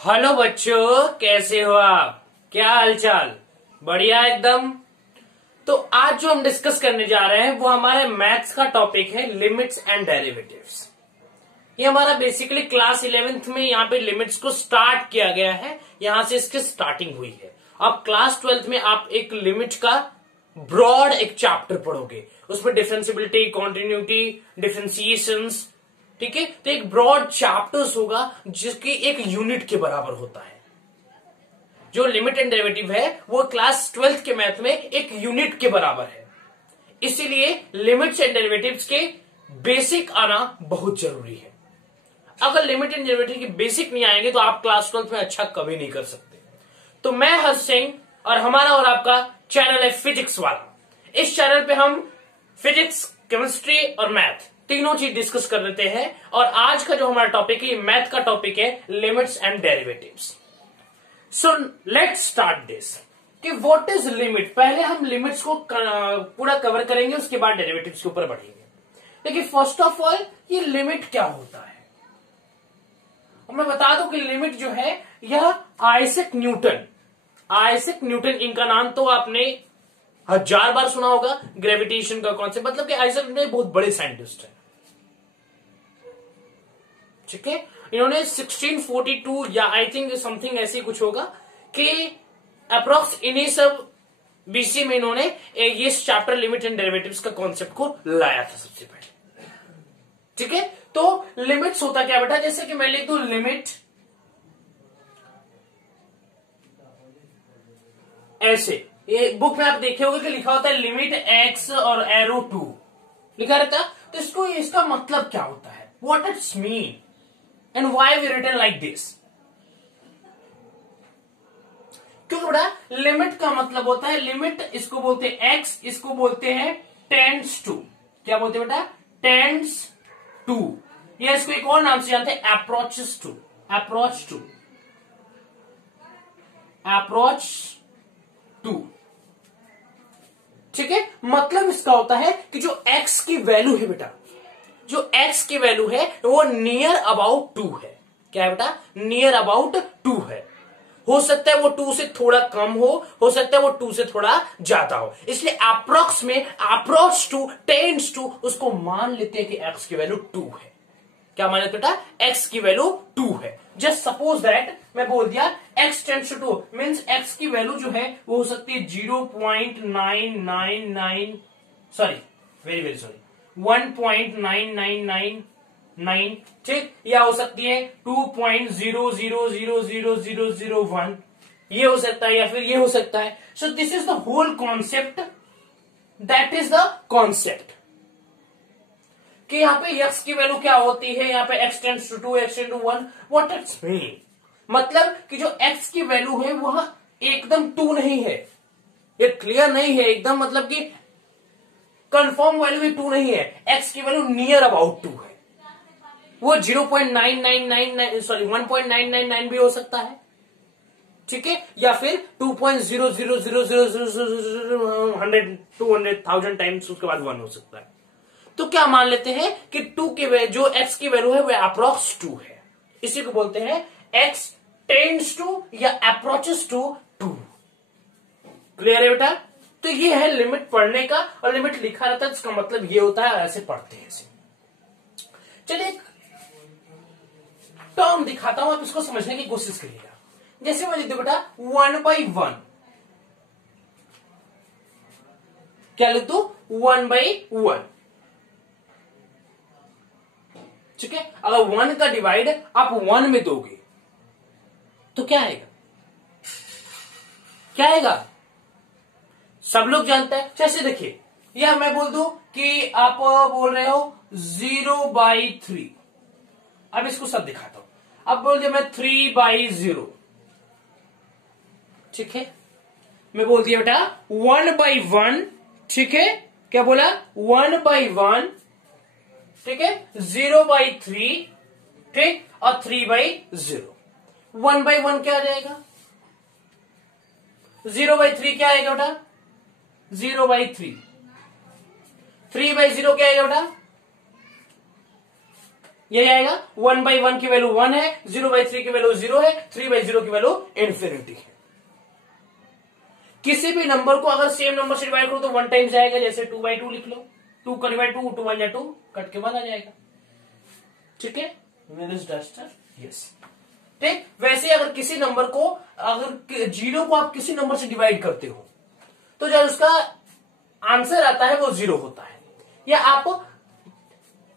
Hello बच्चों, कैसे हो आप? क्या हालचाल? बढ़िया एकदम। तो आज जो हम डिस्कस करने जा रहे हैं वो हमारे मैथ्स का टॉपिक है, लिमिट्स एंड डेरिवेटिव्स। ये हमारा बेसिकली क्लास 11th में यहाँ पे लिमिट्स को स्टार्ट किया गया है, यहां से इसकी स्टार्टिंग हुई है। अब क्लास 12th में आप एक लिमिट का ब्रॉड एक चैप्टर पढ़ोगे, उसमें डिफरेंशिएबिलिटी, कॉन्टिन्यूटी, डिफरेंशिएशंस, ठीक है। तो एक ब्रॉड चैप्टर्स होगा जिसकी एक यूनिट के बराबर होता है। जो लिमिट एंड डेरिवेटिव है वो क्लास 12th के मैथ में एक यूनिट के बराबर है। इसीलिए लिमिट्स एंड डेरिवेटिव्स के बेसिक आना बहुत जरूरी है। अगर लिमिट एंड डेरिवेटिव के बेसिक नहीं आएंगे तो आप क्लास 12th में अच्छा कभी नहीं कर सकते। तो मैं हर्ष सिंह और हमारा और आपका चैनल है फिजिक्स वाला। इस चैनल पे हम फिजिक्स, केमिस्ट्री और मैथ तीनों चीज डिस्कस कर लेते हैं। और आज का जो हमारा टॉपिक है, मैथ का टॉपिक है limits and derivatives. So let's start this कि व्हाट इज लिमिट। पहले हम लिमिट्स को पूरा कवर करेंगे, उसके बाद डेरिवेटिव्स के ऊपर बढ़ेंगे। लेकिन फर्स्ट ऑफ ऑल ये लिमिट क्या होता है, मैं बता दूं कि लिमिट जो है यह आइजैक न्यूटन इनका नाम तो आपने 1000 बार सुना होगा। ग्रेविटेशन का कॉन्सेप्ट, मतलब कि आइजैक न्यूटन बहुत बड़े साइंटिस्ट है, ठीक है। इन्होंने 1642 या आई थिंक समथिंग ऐसी कुछ होगा कि अप्रोक्स इन्हीं सब बीसी में इन्होंने ये चैप्टर लिमिट एंड डेरिवेटिव्स का कॉन्सेप्ट को लाया था सबसे पहले, ठीक है। तो लिमिट्स होता क्या बेटा, जैसे कि मैं लिख दूं लिमिट ऐसे, ये बुक में आप देखे होंगे कि लिखा होता है लिमिट एक्स और एरो 2 लिखा रहता। तो इसको इसका मतलब क्या होता है, what it's mean and why we written like this. क्योंकि बेटा लिमिट का मतलब होता है, लिमिट इसको बोलते हैं एक्स, इसको बोलते हैं टेंड्स टू। क्या बोलते हैं बेटा? Tends to. या इसको एक और नाम से जानते हैं, अप्रोचेस टू। अप्रोच टू, ठीक है। मतलब इसका होता है कि जो x की वैल्यू है बेटा, जो x की वैल्यू है वो नियर अबाउट 2 है। क्या है बेटा? नियर अबाउट 2 है। हो सकता है वो 2 से थोड़ा कम हो सकता है वो 2 से थोड़ा ज्यादा हो। इसलिए अप्रोक्स में अप्रोच टू, टेंड्स टू, उसको मान लेते हैं कि x की वैल्यू 2 है। क्या मान लेते बेटा? x की वैल्यू 2 है। जस्ट सपोज दैट मैं बोल दिया x tends to 2 means x की वैल्यू जो है वो हो सकती है 0.999, सॉरी वेरी वेरी सॉरी 1.99999, ठीक। या हो सकती है 2.0000001, ये हो सकता है, या फिर ये हो सकता है। So this is the whole concept, that is the concept कि यहाँ पे x की वैल्यू क्या होती है, यहाँ पे x tends to 2, x tends to 1, what it's mean. मतलब कि जो x की वैल्यू है वह एकदम 2 नहीं है, ये क्लियर नहीं है एकदम, मतलब कि कंफर्म वैल्यू भी 2 नहीं है। x की वैल्यू नियर अबाउट 2 है। वो 0.999 सॉरी 1.999 भी हो सकता है, ठीक है। या फिर 2.0000000 200,000 टाइम्स उसके बाद 1 हो सकता है। तो क्या मान लेते हैं कि 2 के जो x की वैल्यू है वह अप्रोक्स 2 है। इसी को बोलते हैं x टेंड्स टू या अप्रोचेस टू 2। क्लियर है बेटा? तो ये है लिमिट पढ़ने का, और लिमिट लिखा रहता है इसका मतलब ये होता है, ऐसे पढ़ते हैं इसे। चलिए एक टर्म दिखाता हूं, आप इसको समझने की कोशिश करिएगा। जैसे मैं लिख दूं बेटा 1/1, क्या लिख दू? 1/1, ठीक है। अगर 1 का डिवाइड आप 1 में दोगे तो क्या आएगा? क्या आएगा? सब लोग जानते हैं। जैसे देखिए, या मैं बोल दूं कि आप बोल रहे हो 0/3, अब इसको सब दिखाता हूं। अब बोल दिया मैं 3/0, ठीक है। मैं बोल दिया बेटा 1/1, ठीक है। क्या बोला? 1/1, ठीक है। 0/3, ठीक, और 3/0। 1/1 क्या आ जाएगा? 0/3 क्या आएगा बेटा? 0/3। 3/0 क्या आएगा बेटा? ये आएगा 1/1 की वैल्यू 1 है, 0/3 की वैल्यू 0 है, 3/0 की वैल्यू इन्फिनिटी है। किसी भी नंबर को अगर सेम नंबर से डिवाइड करो तो 1 टाइम्स जाएगा, जैसे 2/2 लिख लो, 2 × 2 2 1 2 कट के 1 आ जाएगा। ठीक है, यस। ठीक, वैसे अगर किसी नंबर को, अगर 0 को आप किसी नंबर से डिवाइड करते हो तो जब उसका आंसर आता है वो 0 होता है, या आप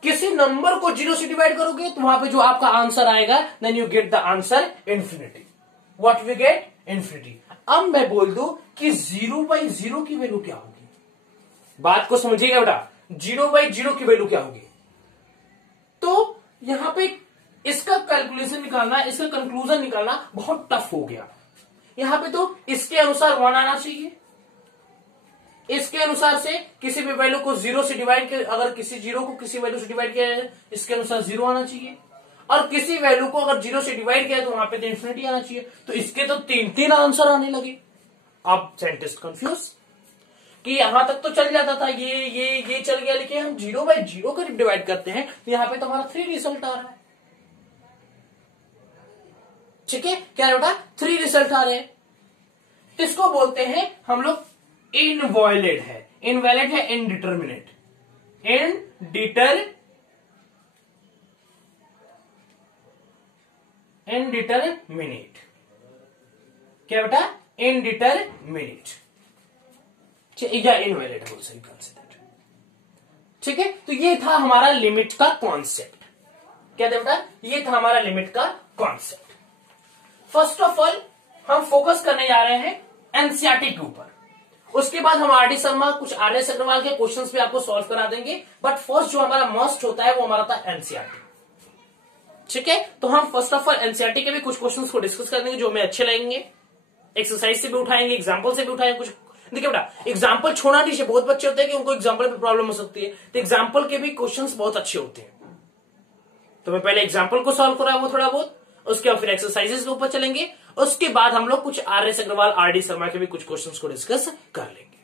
किसी नंबर को 0 से डिवाइड करोगे तो वहां पे जो आपका आंसर आएगा, then you get the answer infinity. What we get? Infinity. अब मैं बोल दूं कि 0/0 की वैल्यू क्या होगी, बात को समझिएगा बेटा, 0/0 की वैल्यू क्या होगी। तो यहां पे इसका कैलकुलेशन निकालना, इसका कंक्लूजन निकालना बहुत टफ हो गया। यहां पे तो इसके अनुसार 1 आना चाहिए, इसके अनुसार से किसी भी वैल्यू को 0 से डिवाइड किया, अगर किसी 0 को किसी वैल्यू से डिवाइड किया जाए इसके अनुसार 0 आना चाहिए, और किसी वैल्यू को अगर 0 से डिवाइड किया तो वहां पे तो इन्फिनिटी आना चाहिए। तो इसके तो 3 आंसर आने लगे। अब साइंटिस्ट कंफ्यूज कि यहां तक तो चल जाता था, ये चल गया, लेकिन हम 0/0 का डिवाइड करते हैं तो यहां पे तो हमारा 3 रिजल्ट आ रहा है। ठीक है, क्या है बेटा? 3 रिजल्ट आ रहे हैं। तो इसको बोलते हैं हम लोग इनवॉयलेट है, इनवैलिड है, इनडिटर्मिनेट, इनडिटर्मिनेट। क्या बेटा? इनडिटर्मिनेट या इनवैलिड बोल सही कंसेप्ट। ठीक है, तो ये था हमारा लिमिट का कॉन्सेप्ट। क्या था बेटा? ये था हमारा लिमिट का कॉन्सेप्ट। फर्स्ट ऑफ ऑल हम फोकस करने जा रहे हैं एनसीईआरटी के ऊपर, उसके बाद हम आर डी शर्मा, कुछ आर एस अग्रवाल के क्वेश्चंस भी आपको सॉल्व करा देंगे, बट फर्स्ट जो हमारा मस्ट होता है वो हमारा था एनसीईआरटी। ठीक है, तो हम फर्स्ट ऑफ ऑल एनसीईआरटी के भी कुछ क्वेश्चंस को डिस्कस कर देंगे जो हमें अच्छे लगेंगे, एक्सरसाइज से भी उठाएंगे, एग्जाम्पल से भी उठाएंगे। कुछ देखिए बेटा, एग्जाम्पल छोड़ना नहीं, बहुत बच्चे होते हैं कि उनको एग्जाम्पल पे प्रॉब्लम हो सकती है, तो एग्जाम्पल के भी क्वेश्चंस बहुत अच्छे होते हैं। तो मैं पहले एग्जाम्पल को सॉल्व करा वो थोड़ा बहुत, उसके बाद फिर एक्सरसाइजेस के ऊपर चलेंगे, उसके बाद हम लोग कुछ R S Agarwal, R D Sharma के भी कुछ क्वेश्चंस को डिस्कस कर लेंगे।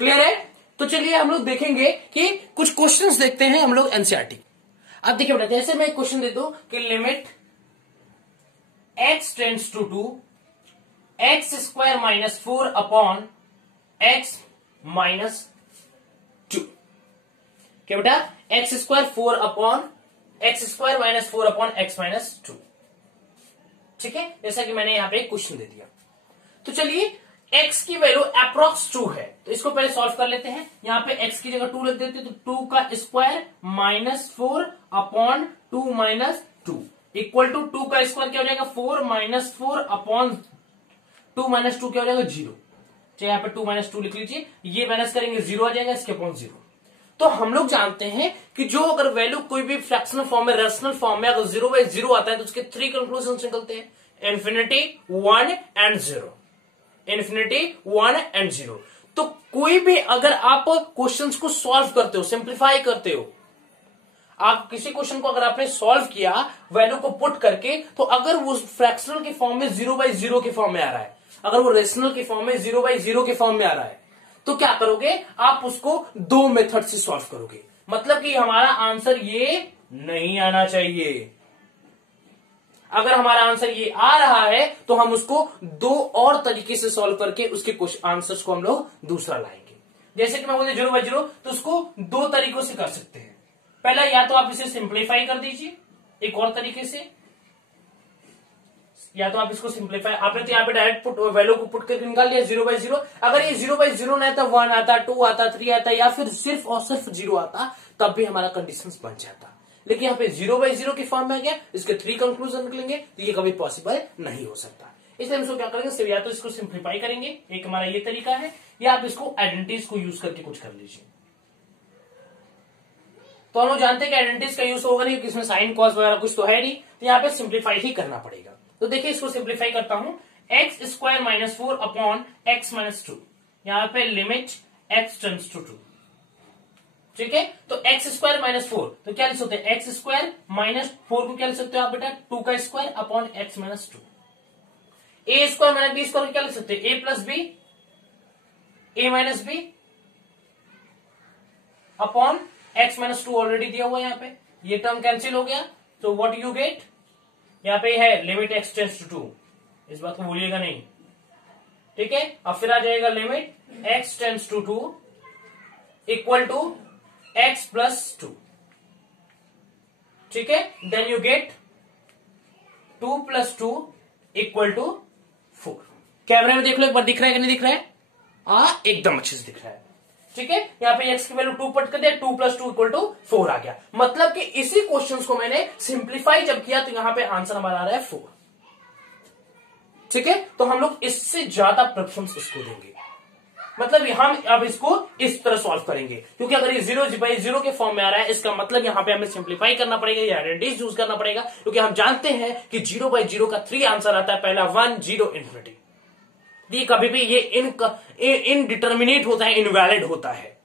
क्लियर है? तो चलिए हम लोग देखेंगे कि कुछ क्वेश्चंस देखते हैं हम लोग एनसीईआरटी। अब देखिए बेटा, जैसे मैं एक क्वेश्चन दे दूं कि limit x tends to 2 x² - 4 upon x - 2। क्या बेटा? x² 4 upon x² - 4 upon x - 2। ठीक है, जैसा कि मैंने यहां पे एक क्वेश्चन दे दिया। तो चलिए x की वैल्यू अप्रोक्स 2 है, तो इसको पहले सॉल्व कर लेते हैं। यहां पे x की जगह 2 लिख देते हैं, तो 2 का स्क्वायर -4 अपॉन 2 - 2 इक्वल टू 2 का स्क्वायर क्या हो जाएगा? 4 - 4 अपॉन 2 - 2 क्या हो जाएगा? 0। तो यहाँ पे 2 - 2 लिख लीजिए, ये माइनस करेंगे 0 आ जाएगा, इसके अपॉन 0। तो हम लोग जानते हैं कि जो अगर वैल्यू कोई भी फ्रैक्शनल फॉर्म में, रेशनल फॉर्म में अगर 0/0 आता है तो उसके 3 कंक्लूजन निकलते हैं, इन्फिनिटी, 1 एंड 0। Infinity, 1 and 0। तो कोई भी अगर आप क्वेश्चंस को सॉल्व करते हो, सिंप्लीफाई करते हो, आप किसी क्वेश्चन को अगर आपने सॉल्व किया वैल्यू को पुट करके, तो अगर वो फ्रैक्शनल के फॉर्म में 0/0 के फॉर्म में आ रहा है, अगर वो रेशनल के फॉर्म में 0/0 के फॉर्म में आ रहा है, तो क्या करोगे आप? उसको 2 मेथड से सॉल्व करोगे। मतलब कि हमारा आंसर ये नहीं आना चाहिए। अगर हमारा आंसर ये आ रहा है तो हम उसको 2 और तरीके से सॉल्व करके उसके कुछ आंसर्स को हम लोग दूसरा लाएंगे। जैसे कि मैं बोलते 0/0, तो उसको 2 तरीकों से कर सकते हैं। पहला, या तो आप इसे सिंप्लीफाई कर दीजिए एक और तरीके से, या तो आप इसको सिंप्लीफाई, आपने तो यहाँ पे डायरेक्ट वैल्यू को पुट करके निकाल लिया 0/0। अगर ये 0/0 नहीं आता, 1 आता, 2 आता, 3 आता, या फिर सिर्फ और सिर्फ 0 आता, तब भी हमारा कंडीशन बन जाता। लेकिन यहाँ पे 0/0 की फॉर्म में आ गया, इसके 3 कंक्लूजन निकलेंगे, तो ये कभी पॉसिबल नहीं हो सकता। इसलिए हम इसको क्या करेंगे? या तो इसको सिंप्लीफाई करेंगे, एक हमारा ये तरीका है, या आप इसको आइडेंटिटीज को यूज करके कुछ कर लीजिए। तो हम लोग जानते हैं कि आइडेंटिटीज का यूज होगा नहीं, क्योंकि इसमें साइन कॉस वगैरह कुछ तो है नहीं, तो यहाँ पे सिंप्लीफाई ही करना पड़ेगा। तो देखिए इसको सिंप्लीफाई करता हूं, x² - 4 अपॉन x - 2। यहां पे लिमिट x टेंड्स टू 2। ठीक है, तो x² - 4, तो क्या लिख सकते हैं? x² - 4 को क्या लिख सकते हो आप बेटा? 2 का square upon x - 2। a² - b² को क्या लिख सकते हैं? a + b, a - b upon x minus 2 already दिया हुआ है यहाँ पे, ये टर्म कैंसिल हो गया, तो व्हाट यू गेट, यहाँ पे है लिमिट x टेंड्स टू 2, इस बात को भूलिएगा नहीं, ठीक है। अब फिर आ जाएगा limit x tends to 2 equal to x plus 2, ठीक है। Then you get 2 plus 2 equal to 4। कैमरे में देख लो एक बार, दिख रहा है कि नहीं दिख रहा है? एकदम अच्छे से दिख रहा है, ठीक है। यहाँ पे x की वैल्यू 2 पट कर दिया, 2 प्लस 2 इक्वल टू 4 आ गया। मतलब कि इसी क्वेश्चंस को मैंने सिंप्लीफाई जब किया तो यहां पे आंसर हमारा आ रहा है 4, ठीक है। तो हम लोग इससे ज्यादा प्रेफरेंस इसको देंगे, मतलब हम अब इसको इस तरह सॉल्व करेंगे, क्योंकि अगर ये 0/0 के फॉर्म में आ रहा है, इसका मतलब यहां पे हमें सिंप्लीफाई करना पड़ेगा या आइडेंटिटीज यूज करना पड़ेगा, क्योंकि हम जानते हैं कि 0/0 का 3 आंसर आता है, पहला 1 0 इन्फिनिटी। ये कभी भी ये इनडिटर्मिनेट होता है, इनवैलिड होता है।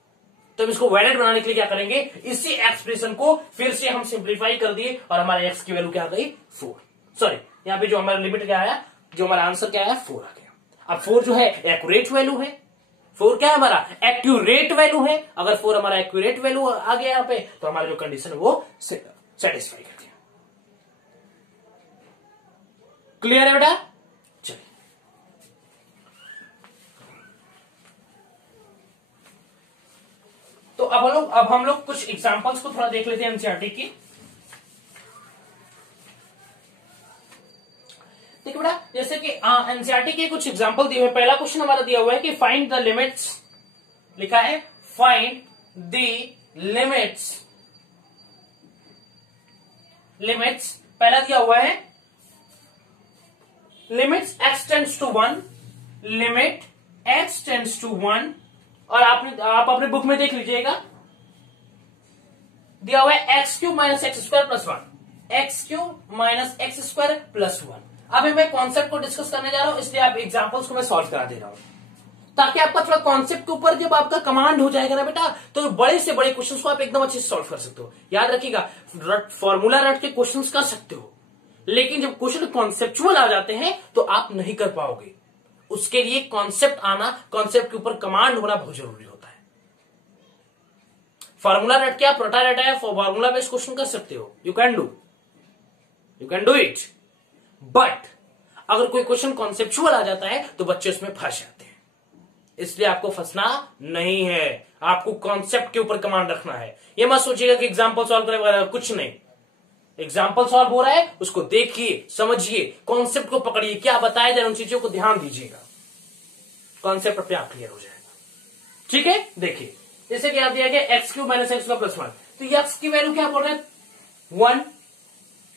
तो हम इसको वैलिड बनाने के लिए क्या करेंगे, इसी एक्सप्रेशन को फिर से हम सिंप्लीफाई कर दिए और हमारे एक्स की वैल्यू क्या आ गई 4, सॉरी यहाँ पे जो हमारा लिमिट क्या आया, जो हमारा आंसर क्या आया 4 आ गया। अब 4 जो है एक्यूरेट वैल्यू है, 4 क्या है हमारा एक्यूरेट वैल्यू है। अगर 4 हमारा एक्यूरेट वैल्यू आ गया यहाँ पे, तो हमारा जो कंडीशन है वो सेटिस्फाई कर दिया। क्लियर है बेटा? चलिए तो अब हम लोग कुछ एग्जांपल्स को थोड़ा देख लेते हैं एनसीईआरटी की। देखिए बेटा, जैसे कि एनसीईआरटी के कुछ एग्जांपल दिए हुए। पहला क्वेश्चन हमारा दिया हुआ है कि फाइंड द लिमिट्स, लिखा है फाइंड द लिमिट्स पहला दिया हुआ है limits x tends to 1, limit x tends to 1, और आप अपने बुक में देख लीजिएगा, दिया हुआ है x cube minus x square plus 1, x cube minus x square plus 1। अभी मैं कॉन्सेप्ट को डिस्कस करने जा रहा हूं, इसलिए आप एग्जांपल्स को मैं सॉल्व करा दे रहा हूं, ताकि आपका थोड़ा कॉन्सेप्ट के ऊपर जब आपका कमांड हो जाएगा ना बेटा, तो बड़े से बड़े क्वेश्चंस को आप एकदम अच्छे से सॉल्व कर सकते हो। याद रखिएगा, फॉर्मूला रट के क्वेश्चंस कर सकते हो, लेकिन जब क्वेश्चन कॉन्सेप्चुअल आ जाते हैं तो आप नहीं कर पाओगे। उसके लिए कॉन्सेप्ट आना, कॉन्सेप्ट के ऊपर कमांड होना बहुत जरूरी होता है। फॉर्मूला रट के आप रटा रटा या फॉर्मूला बेस्ड क्वेश्चन कर सकते हो, you can do it, but अगर कोई क्वेश्चन कॉन्सेप्चुअल आ जाता है तो बच्चे उसमें फंस जाते हैं। इसलिए आपको फंसना नहीं है, आपको कॉन्सेप्ट के ऊपर कमांड रखना है। ये मत सोचिएगा कि एग्जाम्पल सॉल्व करेगा, कुछ नहीं। एग्जाम्पल सॉल्व हो रहा है, उसको देखिए, समझिए, कॉन्सेप्ट को पकड़िए, क्या बताया जाए उन चीजों को ध्यान दीजिएगा, कॉन्सेप्ट अपने आप क्लियर हो जाएगा। ठीक है, देखिए जैसे कि आप दिया गया x cube minus x plus 1, तो एक्स की वैल्यू क्या बोल रहे हैं 1,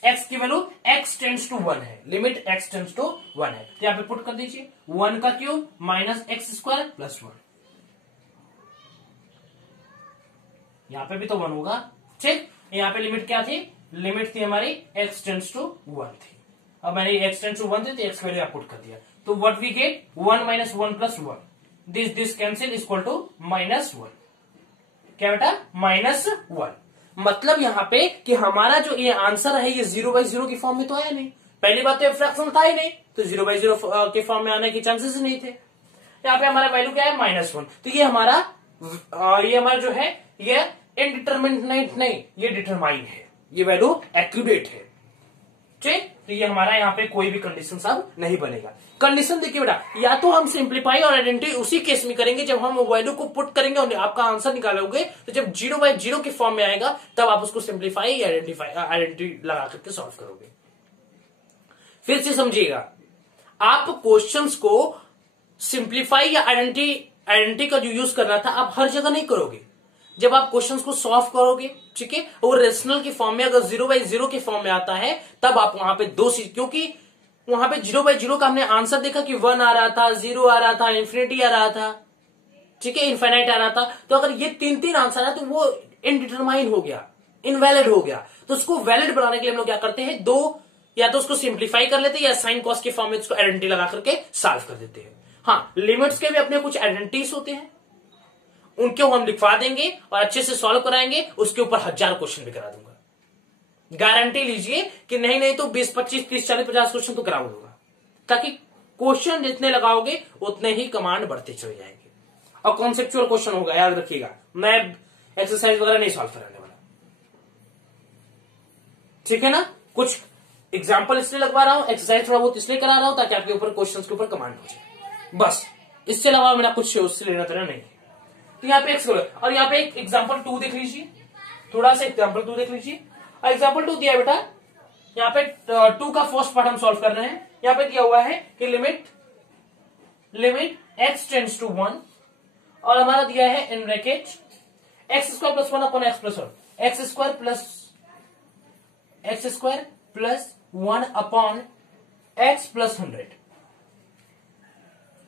एक्स की वैल्यू x टेंड्स टू 1 है, लिमिट x टेंड्स टू 1 है, तो यहां पे पुट कर दीजिए 1 का cube minus x square plus 1, यहां पे भी तो 1 होगा। ठीक, यहां पे लिमिट क्या थी, लिमिट थी हमारी x टेंड्स टू 1 थी। अब मैंने x टेंड्स टू 1 थी तो x की वैल्यू पुट कर दिया, तो what we get 1 minus 1 plus 1, this cancel equal to minus 1। क्या बेटा -1, मतलब यहां पे कि हमारा जो ये आंसर है ये 0/0 की फॉर्म में तो आया नहीं। पहली बात तो ये फ्रैक्शन था ही नहीं, तो 0/0 के फॉर्म में आने के चांसेस नहीं थे। यहाँ पे हमारा वैल्यू क्या है -1, तो ये हमारा जो है ये इनडिटरमिनेट नहीं, ये डिटरमाइन है, ये वैल्यू एक्यूरेट है। ठीक, तो ये हमारा यहाँ पे कोई भी कंडीशन सब नहीं बनेगा। कंडीशन देखिए बेटा, या तो हम सिंप्लीफाई और आइडेंटिटी उसी केस में करेंगे जब हम वैल्यू को पुट करेंगे और आपका आंसर निकालोगे, तो जब 0/0 के फॉर्म में आएगा तब आप उसको सिंप्लीफाई या आइडेंटिटी लगा करके सॉल्व करोगे। फिर से समझिएगा, आप क्वेश्चंस को सिंप्लीफाई या आइडेंटिटी का जो यूज करना था आप हर जगह नहीं करोगे। जब आप क्वेश्चंस को सॉल्व करोगे, ठीक है, और रेशनल के फॉर्म में अगर 0/0 के फॉर्म में आता है तब आप वहां पे दो चीज, क्योंकि वहां पे 0/0 का हमने आंसर देखा कि 1 आ रहा था, 0 आ रहा था, इंफिनिटी आ रहा था, ठीक है, इनफाइनाइट आ रहा था। तो अगर ये 3 आंसर है तो वो इनडिटरमाइन हो गया, इनवैलिड हो गया। तो उसको वैलिड बनाने के लिए हम लोग क्या करते हैं, दो या तो उसको सिंप्लीफाई कर लेते हैं या साइन कॉस के फॉर्म में उसको आइडेंटिटी लगा करके सॉल्व कर देते हैं। हाँ, लिमिट्स के भी अपने कुछ आइडेंटिटीज होते हैं, उनको हम लिखवा देंगे और अच्छे से सॉल्व कराएंगे, उसके ऊपर 1000 क्वेश्चन भी करा दूंगा। गारंटी लीजिए कि नहीं तो 20, 25, 30, 40, 50 क्वेश्चन तो करा दूंगा, ताकि क्वेश्चन जितने लगाओगे उतने ही कमांड बढ़ते चले जाएंगे और कॉन्सेप्चुअल क्वेश्चन होगा। याद रखिएगा, मैं एक्सरसाइज वगैरह नहीं सॉल्व कराने वाला, ठीक है ना। कुछ एग्जाम्पल इसलिए लगवा रहा हूं, एक्सरसाइज थोड़ा बहुत इसलिए करा रहा हूं ताकि आपके ऊपर क्वेश्चंस के ऊपर कमांड हो जाए, बस। इससे अलावा मेरा कुछ उससे लेना देना नहीं है। तो यहाँ पे एक्स और यहाँ पे एक एग्जाम्पल 2 देख लीजिए, थोड़ा सा एग्जाम्पल 2 देख लीजिए। और एग्जाम्पल 2 दिया है बेटा, यहाँ पे 2 का फर्स्ट पार्ट हम सॉल्व कर रहे हैं। यहाँ पे दिया हुआ है कि लिमिट x टेंड्स टू 1 और हमारा दिया है in bracket x square plus 1 upon x plus 1, x square plus 1 upon x plus 100,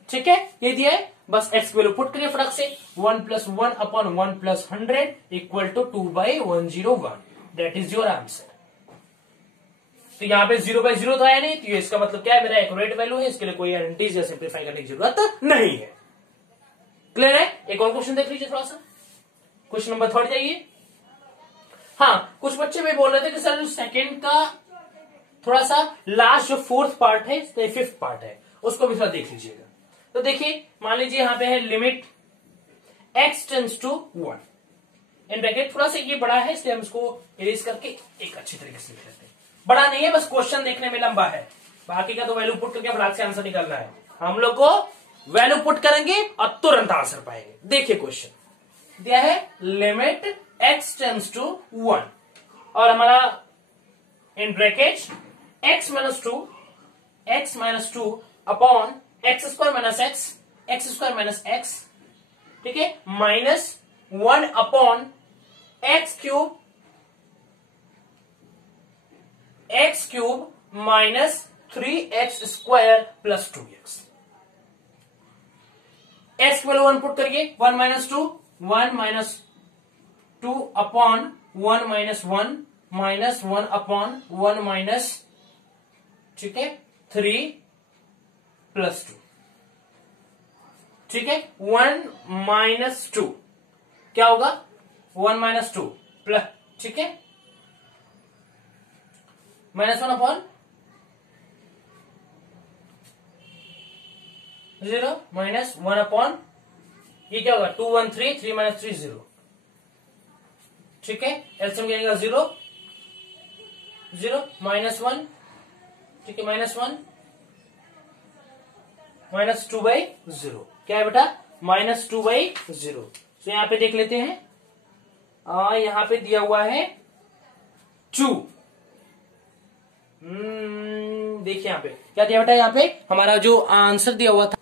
ठीक है। ये दिया है, बस x की वैल्यू पुट करिए फटक से, 1 plus 1 upon 1 plus 100 equal to 2/101, that is your answer. तो यहाँ पे 0/0 तो आया नहीं, तो इसका मतलब क्या है, मेरा एक्यूरेट वैल्यू है, इसके लिए कोई एंटीज या सिंप्लीफाई करने की जरूरत नहीं है। क्लियर है। एक और क्वेश्चन देख लीजिए थोड़ा सा, क्वेश्चन नंबर 3 जाइए। हाँ, कुछ बच्चे भी बोल रहे थे कि सर सेकंड का थोड़ा सा लास्ट जो 4th पार्ट है, 5th पार्ट है, उसको भी थोड़ा देख लीजिएगा। तो देखिए, मान लीजिए यहां पे है limit x tends to 1 in bracket, थोड़ा सा ये बड़ा है इसलिए हम इसको इरेज करके एक अच्छी तरीके से लिख लेते हैं। बड़ा नहीं है, बस क्वेश्चन देखने में लंबा है, बाकी का तो वैल्यू पुट करके फटाक से आंसर निकालना है। हम लोग को वैल्यू पुट करेंगे और तुरंत आंसर पाएंगे। देखिए क्वेश्चन दिया है लिमिट x टेंड्स टू 1 और हमारा in bracket x minus 2 upon x square minus x, ठीक है, minus 1 upon x cube minus 3x square plus 2x। X value 1 put करिए, 1 minus 2 upon 1 minus 1 minus 1 upon 1 minus, ठीक है, 3 plus 2, ठीक है। 1 minus 2 क्या होगा, 1 माइनस 2 प्लस, ठीक है, -1 अपॉन 0 माइनस 1 अपॉन, ये क्या होगा, 2 1 3, 3 माइनस 3 0, ठीक है। एलसीएम क्या आएगा, 0 0 -1, ठीक है, -1 -2/0, क्या है बेटा, -2/0। तो यहां पे देख लेते हैं, यहां पे दिया हुआ है 2, देखिए यहां पे क्या दिया बेटा, यहां पे हमारा जो आंसर दिया हुआ था।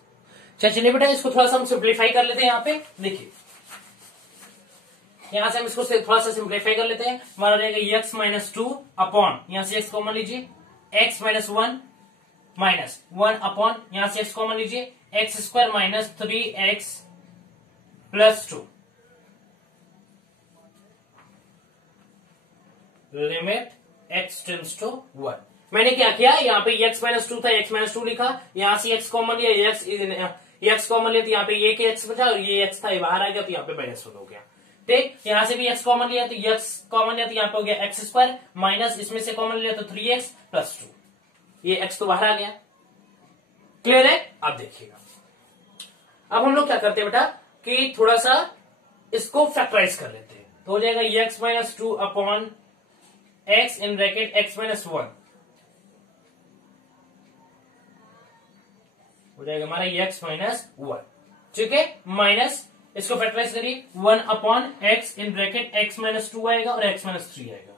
चलिए बेटा, इसको थोड़ा सा हम सिंप्लीफाई कर लेते हैं। यहां पे देखिए, यहां से हम इसको थोड़ा सा सिंप्लीफाई कर लेते हैं। हमारा रहेगा x माइनस 2 अपॉन, यहां से x कॉमन लीजिए, x माइनस 1 माइनस 1 अपॉन, यहां से x कॉमन लीजिए, x square minus 3x plus 2, limit x tends to 1। मैंने क्या किया, यहाँ पे x माइनस 2 था, x माइनस 2 लिखा, यहां से x कॉमन लिया, x कॉमन लिया तो यहाँ पे ये के x बचा और ये x था, ये बाहर आ गया तो यहाँ पे -1 हो गया, ठीक। यहां से भी x कॉमन लिया तो x कॉमन लिया तो यहाँ पे हो गया x स्क्वायर माइनस, इसमें से कॉमन लिया तो 3x प्लस 2, ये x तो बाहर आ गया। क्लियर है। अब देखिएगा, अब हम लोग क्या करते हैं बेटा कि थोड़ा सा इसको फैक्टराइज कर लेते हैं, तो हो जाएगा x minus 2 upon x in bracket x minus 1, हो जाएगा हमारा x माइनस 1, ठीक है, माइनस इसको फैक्टराइज करिए, 1 upon x in bracket x minus 2 आएगा और x माइनस 3 आएगा।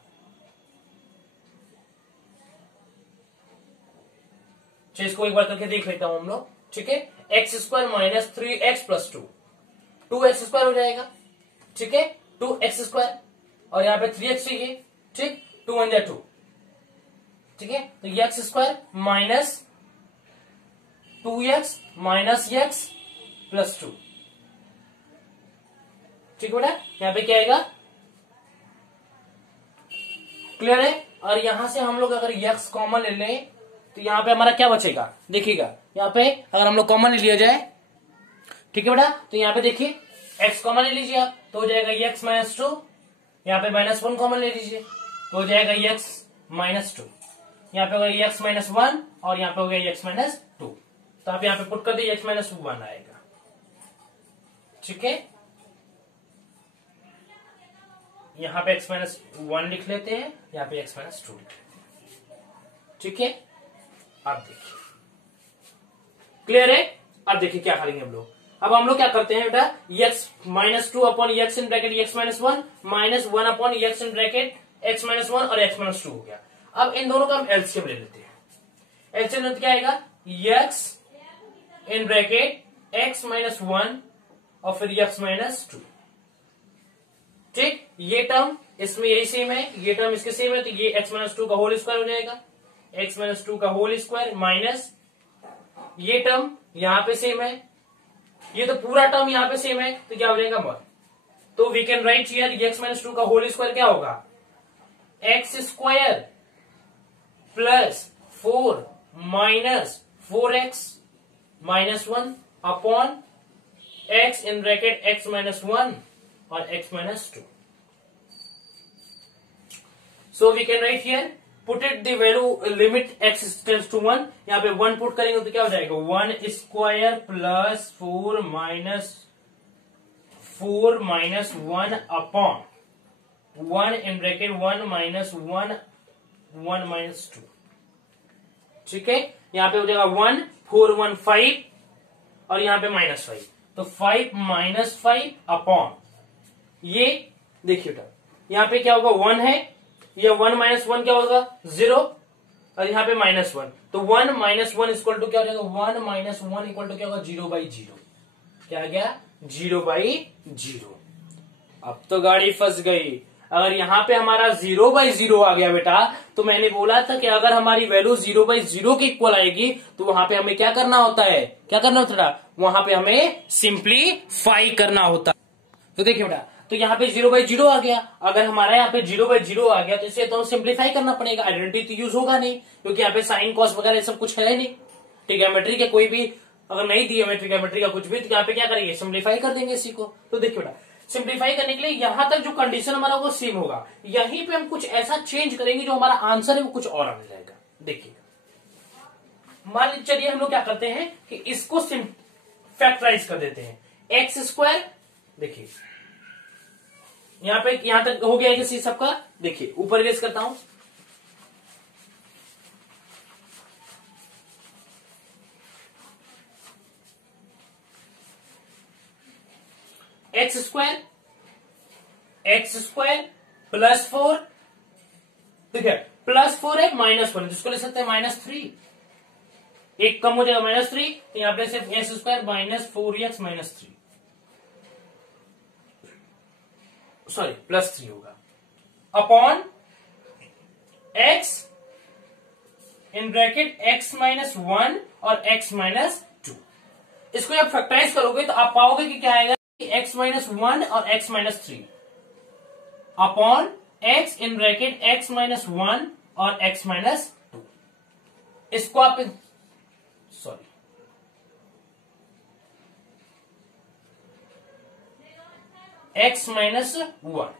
चलिए इसको एक बार करके देख लेता हूं हम लोग, ठीक है। X square minus 3x plus 2, 2x square हो जाएगा, ठीक है, 2x स्क्वायर और यहाँ पे 3x चाहिए, ठीक, 2 1 2, ठीक है। तो x square minus 2x minus x plus 2, ठीक है बेटा, यहाँ पे क्या आएगा, क्लियर है। और यहां से हम लोग अगर x कॉमन ले लें तो यहां पे हमारा क्या बचेगा, देखिएगा, यहाँ पे अगर हम लोग कॉमन ले लिया जाए, ठीक है बेटा, तो यहाँ पे देखिए x कॉमन ले लीजिए आप, तो हो जाएगा x माइनस 2, यहाँ पे -1 कॉमन ले लीजिए तो हो जाएगा x माइनस 2, यहाँ पे हो गया x माइनस 1 और यहाँ पे हो गया x माइनस 2, तो आप यहाँ पे पुट कर दिए x माइनस 1 आएगा, ठीक है। यहां पे x-1 लिख लेते हैं, यहां पे x-2 लिख लेते हैं। ठीक है, अब देखिए क्लियर है। अब देखिए क्या करेंगे हम लोग। अब हम लोग क्या करते हैं बेटा, x-2 upon x in bracket x-1 minus 1 upon x in bracket x-1 और x-2 हो गया। अब इन दोनों का हम एलसीएम ले लेते हैं। एलसीएम क्या आएगा, x इन ब्रैकेट x-1 और फिर x-2। ठीक, ये टर्म इसमें यही सेम है, ये टर्म इसके सेम है, तो ये x-2 का होल स्क्वायर हो जाएगा, x-2 का होल स्क्वायर माइनस ये टर्म यहां पे सेम है, ये तो पूरा टर्म यहां पे सेम है, तो क्या हो जाएगा 1। तो we can write here x-2 का होल स्क्वायर क्या होगा, x square plus 4 minus 4x minus 1 upon x in bracket x-1 और x-2। So we can write here, put it the value limit x tends to 1, यहाँ पे 1 put करेंगे तो क्या हो जाएगा, 1 square plus 4 minus 1 upon 1 in bracket 1 minus 1 minus 2। ठीक है, यहाँ पे हो जाएगा 1 4 1 5 और यहाँ पे माइनस 5, तो 5 माइनस 5 अपॉन ये देखिए बेटा, यहाँ पे क्या होगा 1 है, ये 1 माइनस 1 क्या होगा 0 और यहाँ पे माइनस 1, तो 1 माइनस 1 इक्वल टू क्या हो जाएगा, 1 माइनस 1 इक्वल टू क्या होगा 0/0। क्या आ गया 0/0। अब तो गाड़ी फंस गई। अगर यहाँ पे हमारा 0/0 आ गया बेटा, तो मैंने बोला था कि अगर हमारी वैल्यू 0/0 के इक्वल आएगी तो वहां पे हमें क्या करना होता है, क्या करना होता है, वहां पे हमें सिंप्लीफाई करना होता है। तो देखिए बेटा, तो यहाँ पे 0/0 आ गया, अगर हमारा यहाँ पे 0/0 आ गया तो इसे तो सिंप्लीफाई करना पड़ेगा, आइडेंटिटी तो यूज होगा नहीं, क्योंकि यहाँ पे साइन कॉस वगैरह सब कुछ है नहीं। ट्रिग्नोमेट्री के कोई भी अगर नहीं दिए हमें ट्रिग्नोमेट्री का कुछ भी, तो यहाँ पे क्या करेंगे, सिंप्लीफाई कर देंगे इसी को। तो देखिए बेटा, सिंप्लीफाई करने के लिए यहां तक जो कंडीशन हमारा वो सेम होगा, यहीं पे हम कुछ ऐसा चेंज करेंगे जो हमारा आंसर है वो कुछ और आने जाएगा। देखिए मान लीजिए, चलिए हम लोग क्या करते हैं कि इसको फैक्टराइज कर देते हैं, एक्स स्क्वायर, देखिए यहां पे यहां तक हो गया किसी सबका। देखिए ऊपर इरेज करता हूं, एक्स स्क्वायर प्लस 4, ठीक है, प्लस 4 है माइनस 1, जिसको ले सकते हैं -3, एक कम हो जाएगा -3, तो यहां पे सिर्फ x square minus 4x minus 3, sorry +3 होगा, upon x in bracket x-1 और x-2। इसको जब फैक्टराइज करोगे तो आप पाओगे कि क्या आएगा, x-1 और x-3 upon x in bracket x-1 और x-2। इसको आप सॉरी x-1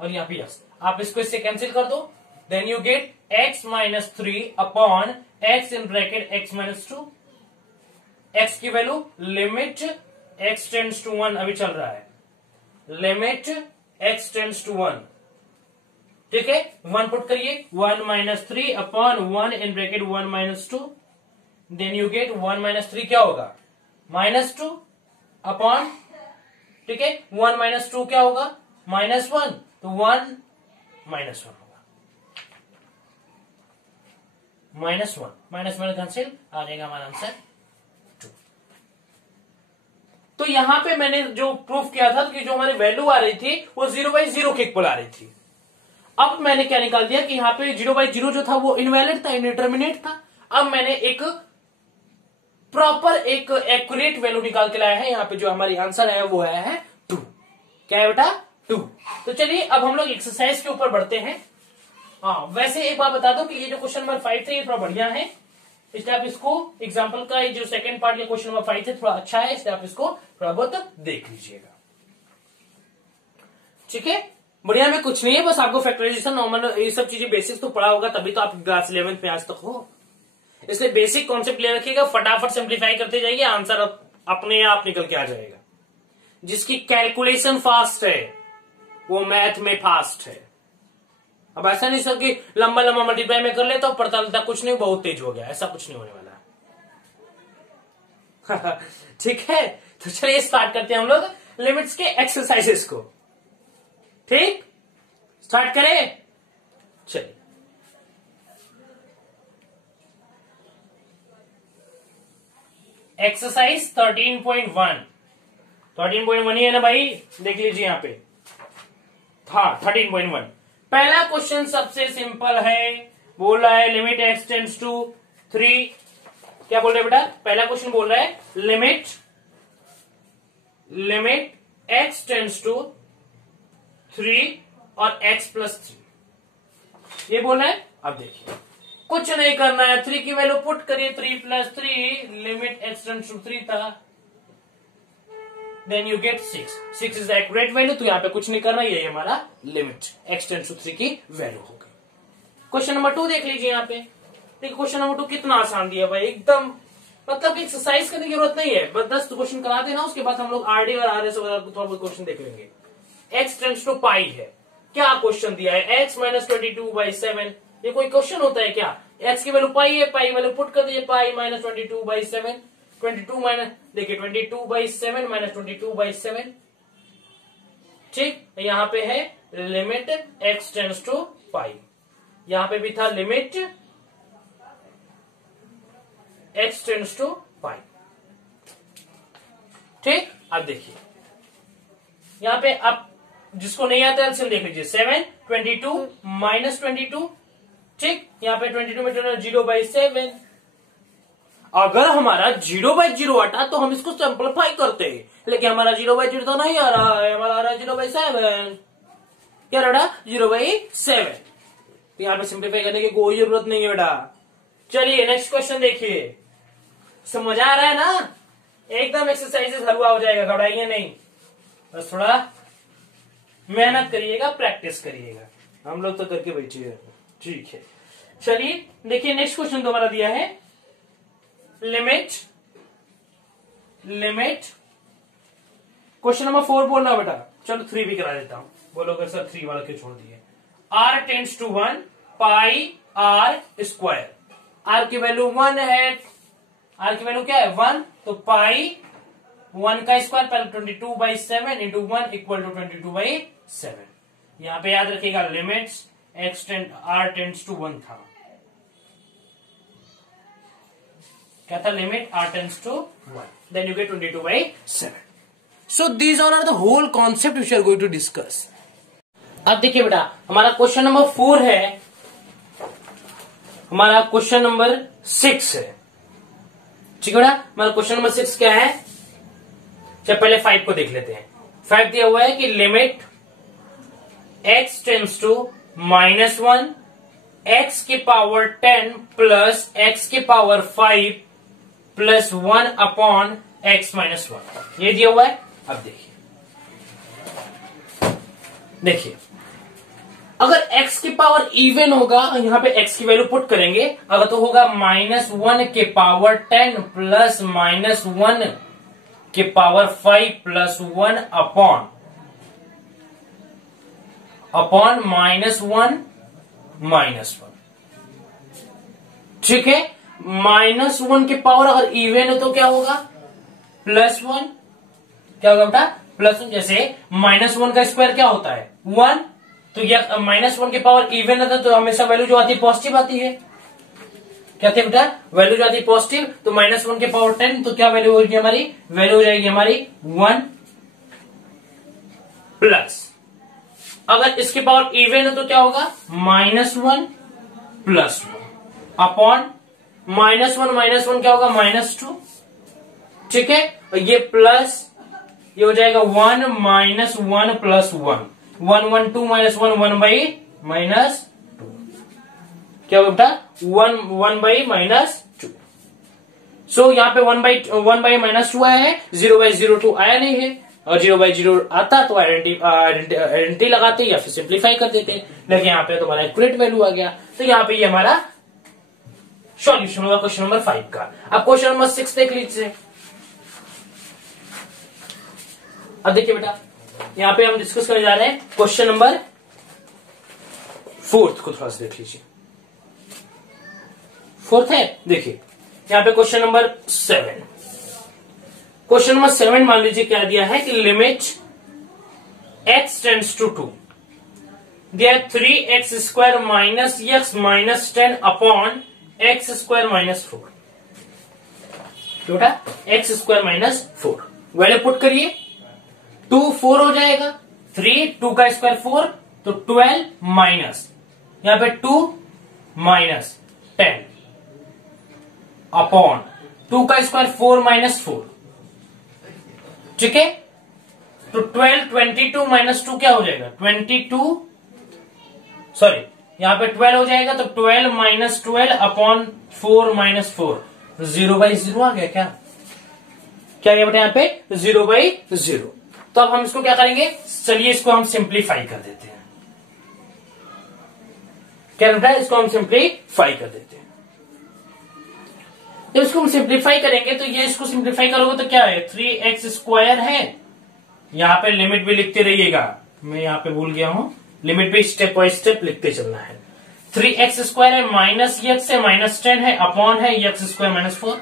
और यहां पे x, आप इसको इससे कैंसिल कर दो, then you get x-3 upon x in bracket x-2। x की value limit x tends to 1 अभी चल रहा है, लिमिट x टेंड्स टू 1, ठीक है, 1 पुट करिए, 1 - 3 upon 1 in bracket 1 - 2, then you get 1 - 3 क्या होगा -2 अपॉन, ठीक है, 1 - 2 क्या होगा -1, तो 1 - 1 होगा, -1 कैंसिल, आ जाएगा हमारा आंसर 2। तो यहां पे मैंने जो प्रूफ किया था कि जो हमारी वैल्यू आ रही थी वो 0/0 के इक्वल आ रही थी। अब मैंने क्या निकाल दिया कि यहाँ पे 0/0 जो था वो इनवैलिड था, इनडिटर्मिनेट था। अब मैंने एक प्रॉपर एक एक्यूरेट वैल्यू निकाल के लाया है, यहाँ पे जो हमारी आंसर है वो है 2। क्या है बेटा 2। तो चलिए अब हम लोग एक्सरसाइज के ऊपर बढ़ते हैं। हाँ वैसे एक बात बता दो कि ये जो क्वेश्चन नंबर 5 थे ये थोड़ा बढ़िया है, इसलिए आप इसको एग्जाम्पल का जो सेकंड पार्ट या क्वेश्चन नंबर 5 थे थोड़ा अच्छा है, इसलिए आप इसको थोड़ा बहुत देख लीजिएगा। ठीक है, बढ़िया में कुछ नहीं है, बस आपको फैक्टराइजेशन नॉर्मल ये सब चीजें बेसिक्स तो पढ़ा होगा, तभी तो आप क्लास 11th में आज तक हो, इसलिए बेसिक कॉन्सेप्ट ले रखिएगा, फटाफट सिंप्लीफाई करते जाइए, आंसर अपने आप निकल के आ जाएगा। जिसकी कैलकुलेशन फास्ट है वो मैथ में फास्ट है। अब ऐसा नहीं सर कि लंबा लंबा मल्टीप्लाई में कर लेता हूं, पढ़ता लिखता कुछ नहीं, बहुत तेज हो गया, ऐसा कुछ नहीं होने वाला। ठीक है, तो चलिए स्टार्ट करते हैं हम लोग लिमिट्स के एक्सरसाइजेस को। ठीक, स्टार्ट करें। चलिए, एक्सरसाइज 13.1 13.1 ही है ना भाई, देख लीजिए यहां पे। हाँ 13.1 पहला क्वेश्चन सबसे सिंपल है, बोल रहा है लिमिट एक्स टेंड्स टू 3। क्या बोल रहे हैं बेटा, पहला क्वेश्चन बोल रहा है लिमिट एक्स टेंड्स टू 3 और x प्लस 3, ये बोल रहा है। अब देखिए कुछ नहीं करना है, 3 की वैल्यू पुट करिए, 3 plus 3, limit x tends to 3 था, then you get 6 is the accurate value. तो यहां पे कुछ नहीं करना, ये हमारा लिमिट x टेंड्स टू 3 की वैल्यू हो गई। क्वेश्चन नंबर 2 देख लीजिए यहां पे। देखिए क्वेश्चन नंबर 2 कितना आसान दिया भाई, एकदम मतलब एक्सरसाइज करने की जरूरत नहीं है, बस 10 क्वेश्चन करा देना, उसके बाद हम लोग आरडी और आरएस वगैरह थोड़ा बहुत क्वेश्चन देख लेंगे। x टेंड्स टू पाई है, क्या क्वेश्चन दिया है, x माइनस 22/7, ये कोई क्वेश्चन होता है क्या? x की वैल्यू पाई है, पाई वैल्यू पुट कर दीजिए, पाई माइनस 22/7, 22 माइनस देखिए 22/7 माइनस 22/7। ठीक, यहां पे है लिमिट x टेंड्स टू पाई, यहां पे भी था लिमिट x टेंड्स टू पाई। ठीक, अब देखिए यहां पे, अब जिसको नहीं आता एलसीएम देख लीजिए, 7 22 माइनस 22। ठीक, यहां पे 22 में 0/7। अगर हमारा 0/0 आता तो हम इसको सिंपलीफाई करते हैं, लेकिन हमारा 0/0 तो नहीं आ रहा है, हमारा आ रहा है 0/7। क्या रहा, 0/7। तो यहां पे सिंपलीफाई करने की कोई जरूरत नहीं है बेटा। चलिए नेक्स्ट क्वेश्चन देखिए, समझ आ रहा है ना, एकदम एक्सरसाइजेस हलवा हो जाएगा, घबराइए नहीं, बस थोड़ा मेहनत करिएगा, प्रैक्टिस करिएगा, हम लोग तो करके बैठे हैं। ठीक है, चलिए देखिए नेक्स्ट क्वेश्चन दोबारा दिया है, लिमिट क्वेश्चन नंबर 4 बोल रहा बेटा, चलो 3 भी करा देता हूं, बोलोगे सर 3 वाला क्यों छोड़ दिए। r tends to 1 pi r square, r की वैल्यू 1 है, r की वैल्यू क्या है 1, तो पाई 1 का स्क्वायर पहले 22/7 इंटू 1 इक्वल टू 22/7। यहां पे याद रखिएगा लिमिट्स r टेंड्स टू 1 था, क्या था, limit r tends to 1, then you get 22/7। So these all are the whole concept which are going to discuss. अब देखिए बेटा, हमारा क्वेश्चन नंबर 4 है, हमारा क्वेश्चन नंबर 6 है। ठीक है बेटा, हमारा क्वेश्चन नंबर 6 क्या है, चलिए पहले 5 को देख लेते हैं। 5 दिया हुआ है कि limit x tends to -1 x की पावर 10 प्लस x की power 5 plus 1 upon x minus 1, ये दिया हुआ है। अब देखिए अगर x की पावर इवन होगा, यहां पे x की वैल्यू पुट करेंगे, अगर तो होगा -1 के पावर 10 प्लस -1 के पावर 5 प्लस 1 अपॉन -1 ठीक है, -1 के पावर अगर इवन है तो क्या होगा, +1, क्या होगा बेटा, +1। जैसे -1 का स्क्वायर क्या होता है 1, तो यह -1 के पावर इवन रहता तो हमेशा वैल्यू जो आती है पॉजिटिव आती है, क्या थे बेटा, वैल्यू जो आती है पॉजिटिव, तो -1 के पावर 10, तो क्या वैल्यू होगी हमारी, वैल्यू हो जाएगी हमारी 1 प्लस, अगर इसके पावर इवन है तो क्या होगा -1 प्लस 1 अपॉन -1 क्या होगा -2। ठीक है, और ये प्लस, ये हो जाएगा 1 -1 प्लस 1, 1 1 2 -1 1/-2, क्या होगा बेटा 1/-2। सो यहाँ पे 1/-2 आया है, 0/02 आया नहीं है, और 0/0 आता तो आइडेंटिटी लगाते या फिर सिंप्लीफाई कर देते, लेकिन यहाँ पे तो हमारा एक्यूरेट वैल्यू आ गया, तो यहाँ पे ये हमारा सॉल्यूशन होगा क्वेश्चन नंबर 5 का। अब क्वेश्चन नंबर 6 देख लीजिए। अब देखिए बेटा, यहाँ पे हम डिस्कस करने जा रहे हैं क्वेश्चन नंबर 4 को थोड़ा सा देख लीजिए। 4 है, देखिए यहाँ पे क्वेश्चन नंबर 7। क्वेश्चन नंबर 7 मान लीजिए क्या दिया है कि लिमिट x टेंड्स टू 2 दिया 3x square minus x minus 10 upon x square minus 4। बेटा x square minus 4 value put करिए, 2 4 हो जाएगा, 3 2 का स्क्वायर 4 तो 12 माइनस यहां पे 2 माइनस 10 अपॉन 2 का स्क्वायर 4 माइनस 4। ठीक है, तो 12 22 माइनस 2 क्या हो जाएगा 22, सॉरी यहां पे 12 हो जाएगा तो 12 माइनस 12 अपॉन 4 माइनस 4, 0/0 आ गया। क्या गया बेटा यहाँ पे 0/0। तो अब हम इसको क्या करेंगे, चलिए इसको हम सिंप्लीफाई कर देते हैं। क्या बेटा इसको हम सिंप्लीफाई कर देते हैं। जब इसको हम सिंप्लीफाई करेंगे तो ये इसको सिंप्लीफाई करोगे तो क्या है 3x स्क्वायर है, यहां पे लिमिट भी लिखते रहिएगा, मैं यहां पे भूल गया हूं, लिमिट भी स्टेप बाय स्टेप लिखते चलना है। 3x स्क्वायर है माइनस x है माइनस 10 है अपॉन है x स्क्वायर माइनस 4।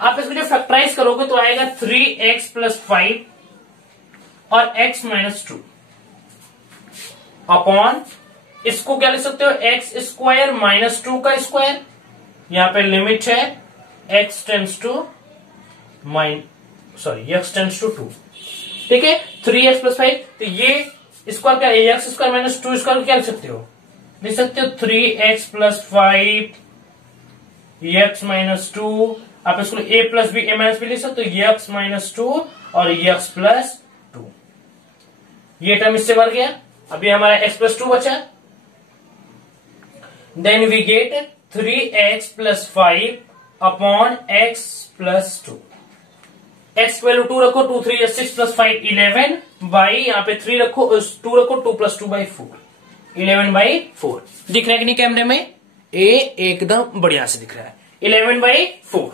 आप इसको जो फैक्टराइज करोगे तो आएगा 3x प्लस 5 और x माइनस 2 अपॉन, इसको क्या लिख सकते हो x स्क्वायर माइनस 2 का स्क्वायर, यहां पे लिमिट है x tends to x tends to 2। ठीक है, 3x प्लस 5 तो ये स्क्वायर क्या है x स्क्वायर माइनस 2 स्क्वायर क्या लिख सकते हो, लिख सकते हो 3x प्लस 5 x माइनस 2, आप इसको a plus B a minus B लिख सकते हो x माइनस 2 और x प्लस 2। ये टर्म इससे बढ़ गया, अभी हमारा x प्लस 2 बचा। Then we get 3x plus 5 upon x plus 2। x value 2 रखो, 2 3 6 प्लस 5 11 बाई यहाँ पे 3 रखो 2 रखो 2 प्लस 2 बाई 4 11/4। दिख रहा है कि नहीं कैमरे में, ए एकदम बढ़िया से दिख रहा है 11/4।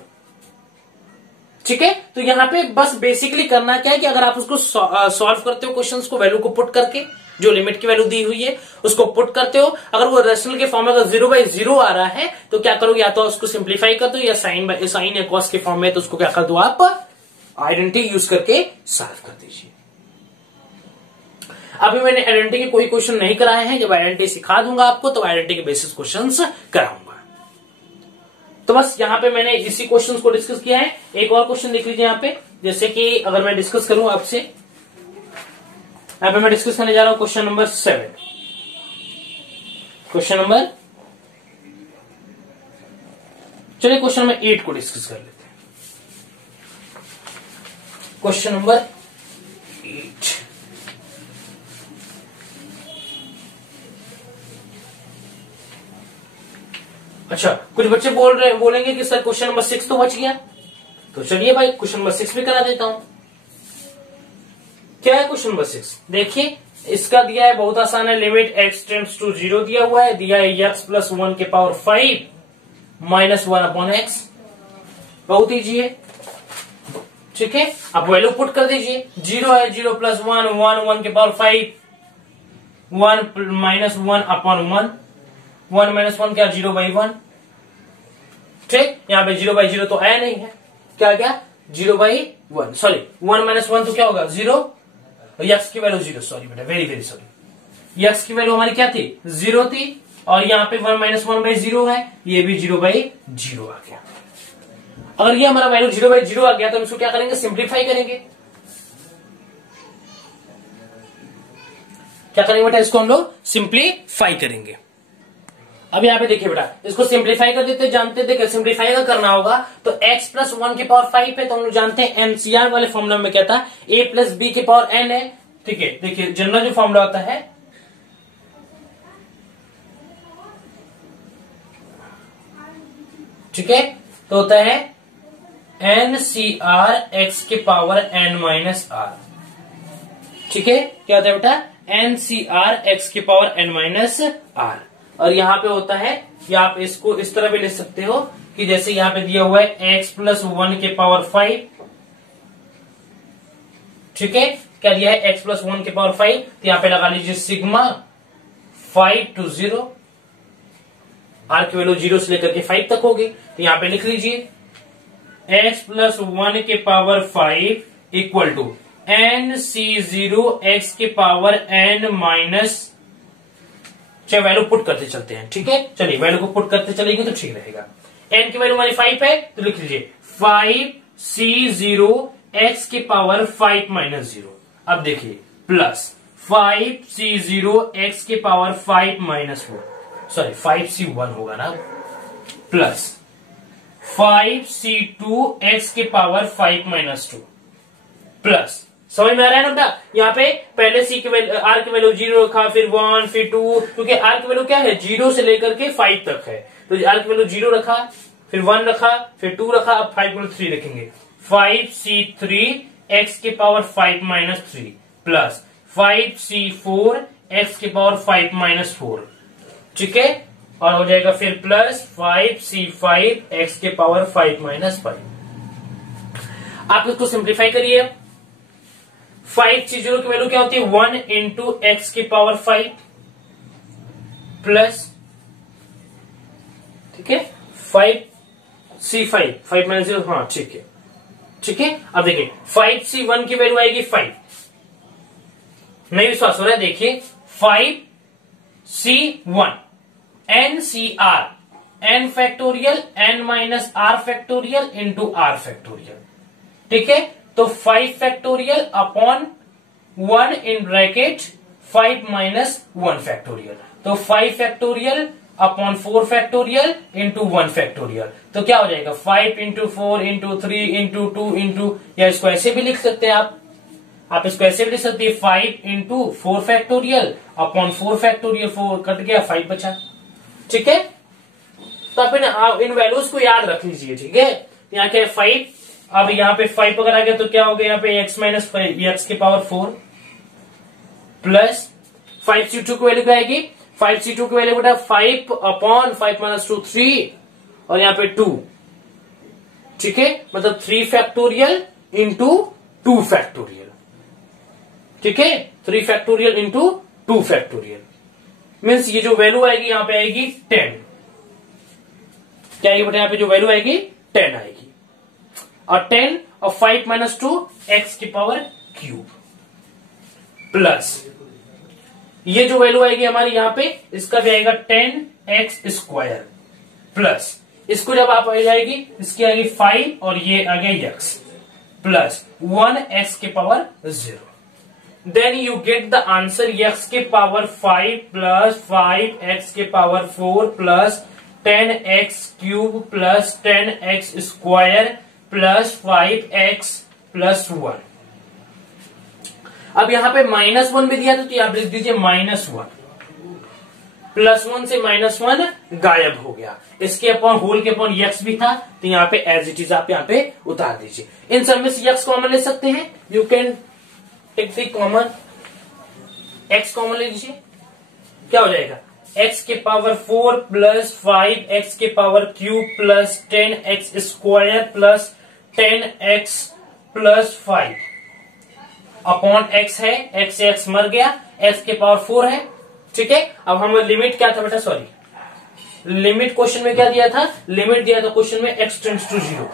ठीक है, तो यहां पे बस बेसिकली करना क्या है कि अगर आप उसको सॉल्व करते हो क्वेश्चंस को वैल्यू को पुट करके, जो लिमिट की वैल्यू दी हुई है उसको पुट करते हो, अगर वो रेशनल के फॉर्म में अगर 0/0 आ रहा है तो क्या करोगे, या तो उसको सिंप्लीफाई कर दो या साइन या कॉस के फॉर्म में तो उसको क्या कर दो आप आइडेंटिटी यूज करके सॉल्व कर दीजिए। अभी मैंने आइडेंटिटी के कोई क्वेश्चन नहीं कराए हैं, जब आइडेंटिटी सिखा दूंगा आपको तो आइडेंटिटी के बेसिस क्वेश्चंस कराऊंगा। तो बस यहां पे मैंने इसी क्वेश्चंस को डिस्कस किया है। एक और क्वेश्चन देख लीजिए यहां पे, जैसे कि अगर मैं डिस्कस करूं आपसे, यहां पे मैं डिस्कस करने जा रहा हूं क्वेश्चन नंबर 7। क्वेश्चन नंबर, चलिए क्वेश्चन नंबर 8 को डिस्कस कर लेते हैं। क्वेश्चन नंबर 8, अच्छा कुछ बच्चे बोलेंगे कि सर क्वेश्चन नंबर 6 तो बच गया, तो चलिए भाई क्वेश्चन नंबर 6 भी करा देता हूं। क्या है क्वेश्चन नंबर 6, देखिए इसका दिया है बहुत आसान है, लिमिट x टेंड्स टू 0 दिया हुआ है, दिया है x प्लस 1 के पावर 5 माइनस 1 अपॉन x, बहुत ईजी है। ठीक है, आप वैल्यू पुट कर दीजिए, 0 है 0 प्लस 1 1 1 के पावर 5 1 माइनस 1 अपॉन 1 1 माइनस 1 क्या 0/1। ठीक, यहां पे 0/0 तो आया नहीं है, क्या क्या 0/1, सॉरी 1 माइनस 1 तो क्या होगा 0, x की वैल्यू 0, सॉरी बेटा वेरी वेरी सॉरी, x की वैल्यू हमारी क्या थी 0 थी, और यहां पे 1 माइनस 1/0 है, ये भी 0/0 आ गया। अगर ये हमारा वैल्यू 0/0 आ गया तो हम इसको क्या करेंगे, सिंप्लीफाई करेंगे। क्या करेंगे बेटा, इसको हम लोग सिंप्लीफाई करेंगे। अब यहाँ पे देखिए बेटा, इसको सिंप्लीफाई कर देते, जानते थे कि सिंप्लीफाई अगर करना होगा तो x प्लस 1 के पावर 5 है, तो हम लोग जानते हैं एनसीआर वाले फॉर्मूला में क्या था, a प्लस बी के पावर n है। ठीक है, देखिए जनरल जो फॉर्मूला होता है, ठीक है, तो होता है NCR x के पावर n माइनस r। ठीक है, क्या होता है बेटा NCR x के पावर n माइनस r। और यहां पे होता है कि आप इसको इस तरह भी लिख सकते हो कि जैसे यहां पे दिया हुआ है x प्लस 1 के पावर 5 ठीक है, क्या दिया है x प्लस 1 के पावर 5, तो यहां पे लगा लीजिए सिग्मा 5 to 0, r की वैल्यू 0 से लेकर के 5 तक होगी, तो यहां पे लिख लीजिए x प्लस 1 के power 5 equal to nc0 x के पावर n माइनस, चाहे वैल्यू पुट करते चलते हैं, ठीक है, चलिए वैल्यू को पुट करते चलेंगे तो ठीक रहेगा। n की वैल्यू हमारी 5 है तो लिख लीजिए 5c0 x के पावर 5 माइनस 0। अब देखिए प्लस 5c0 x के पावर 5 माइनस 4, सॉरी 5c1 होगा ना, प्लस 5c2 x के पावर 5 माइनस 2, प्लस, समझ में आ रहा है ना बेटा, यहाँ पे पहले सी की वैल्यू, आर की वैल्यू 0 रखा, फिर 1 फिर 2, क्योंकि आर की वैल्यू क्या है 0 से लेकर के 5 तक है, तो आर की वैल्यू 0 रखा, फिर 1 रखा, फिर 2 रखा, अब 5 की वैल्यू 3 रखेंगे, 5c3 x के power 5 minus 3 plus 5c4 x के पावर 5 माइनस 4, ठीक है, और हो जाएगा फिर प्लस 5c5 x के पावर 5 माइनस 5। आप इसको सिंप्लीफाई करिए, 5c0 की वैल्यू क्या होती है 1 इंटू एक्स के पावर 5 प्लस, ठीक है, 5c5 5 माइनस 0, हाँ ठीक है, ठीक है। अब देखिए 5c1 की वैल्यू आएगी 5, नहीं विश्वास हो रहा है, देखिए 5c1 NCR n factorial n minus r factorial into r factorial, ठीक है, तो 5 factorial upon 1 in bracket 5 minus 1 factorial, तो 5 factorial upon 4 factorial into 1 factorial, तो क्या हो जाएगा 5 इंटू 4 इंटू 3 इंटू 2 इंटू, या इसको ऐसे भी लिख सकते हैं आप इसको ऐसे भी लिख सकते हैं 5 into 4 factorial upon 4 factorial, 4 cut गया 5 बचा, ठीक है। तो आप इन वैल्यूज को याद रख लीजिए, ठीक है, यहाँ क्या है 5, अब यहाँ पे 5 अगर आ गया तो क्या हो गया यहाँ पे x माइनस 5 एक्स के पावर 4 प्लस 5c2 की वैल्यू क्या आएगी, 5c2 की वैल्यू बेटा 5 अपॉन 5 माइनस 2 3 और यहाँ पे 2, ठीक है, मतलब 3 फैक्टोरियल इंटू 2 फैक्टोरियल, ठीक है, 3 फैक्टोरियल इंटू 2 फैक्टोरियल, मीन्स ये जो वैल्यू आएगी यहाँ पे आएगी 10, क्या आएगी बेटा यहाँ पे जो वैल्यू आएगी 10 आएगी, और 10 और 5 माइनस 2 एक्स की पावर क्यूब प्लस ये जो वैल्यू आएगी हमारी यहां पे, इसका भी आएगा 10x स्क्वायर प्लस इसको जब आप आ जाएगी इसकी आएगी 5 और ये आ गया x प्लस 1x के power 0, then you get the answer x के पावर 5 प्लस 5x के power 4 plus 10x cube plus 10x square plus 5x plus 1। अब यहां पे -1 भी दिया था तो आप लिख दीजिए -1, +1 से -1 गायब हो गया, इसके अपॉन होल के अपॉन x भी था तो यहाँ पे एज इट इज आप यहाँ पे उतार दीजिए। इन सब में से x कॉमन ले सकते हैं, you can take the common, x common ले लीजिए, क्या हो जाएगा x के पावर 4 प्लस 5x के power cube plus 10x square plus 10x plus 5 upon x है, x से x मर गया, x के पावर 4 है, ठीक है। अब हम लिमिट क्या था बेटा, सॉरी लिमिट क्वेश्चन में क्या दिया था, लिमिट दिया था क्वेश्चन में x tends to 0,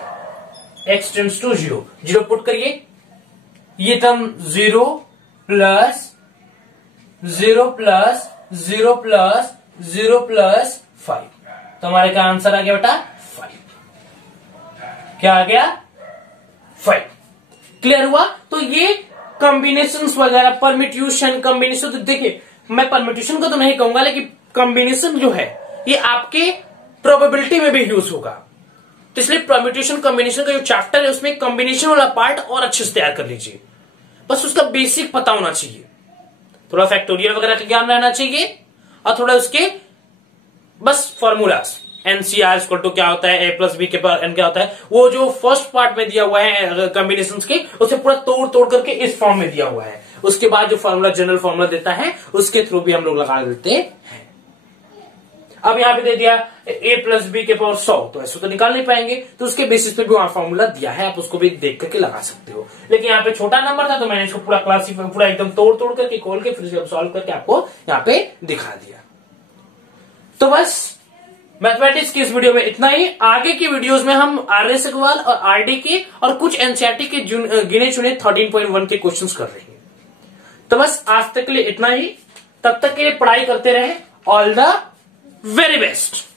x tends to 0, 0 put करिए, ये term 0 plus 0 plus 0 plus 0 plus 5, तो हमारे का आंसर आ गया बेटा 5, क्या आ गया 5, क्लियर हुआ। तो ये कॉम्बिनेशंस वगैरह परम्यूटेशन कॉम्बिनेशन, तो देखिए मैं परम्यूटेशन को तो नहीं कहूंगा लेकिन कॉम्बिनेशन जो है ये आपके प्रोबेबिलिटी में भी यूज होगा, तो इसलिए परम्यूटेशन कॉम्बिनेशन का जो चैप्टर है उसमें कॉम्बिनेशन वाला पार्ट और अच्छे से तैयार कर लीजिए, बस उसका बेसिक पता होना चाहिए, थोड़ा फैक्टोरियल वगैरह का ज्ञान रहना चाहिए और थोड़ा उसके बस फॉर्मूलाज NCR इक्वल टू क्या होता है, a प्लस बी के पावर n क्या होता है, वो जो फर्स्ट पार्ट में दिया हुआ है कॉम्बिनेशंस के उसे पूरा तोड़ तोड़ करके इस फॉर्म में दिया हुआ है, उसके बाद जो फॉर्मूला जनरल फॉर्मूला देता है उसके थ्रू भी हम लोग लगा देते हैं। अब यहाँ पे दे दिया a प्लस बी के पावर 100, तो ऐसे तो निकाल नहीं पाएंगे, तो उसके बेसिस पे भी वहां फॉर्मूला दिया है, आप उसको भी देख करके लगा सकते हो। लेकिन यहाँ पे छोटा नंबर था तो मैंने इसको पूरा क्लासिफाई पूरा एकदम तोड़ करके खोल के फिर सॉल्व करके आपको यहाँ पे दिखा दिया। तो बस मैथमेटिक्स की इस वीडियो में इतना ही। आगे की वीडियोस में हम आर्य सगवाल और आरडी के और कुछ एनसीईआरटी के गिने चुने 13.1 के क्वेश्चंस कर रहे हैं। तो बस आज तक के लिए इतना ही, तब तक के लिए पढ़ाई करते रहे। All the very best.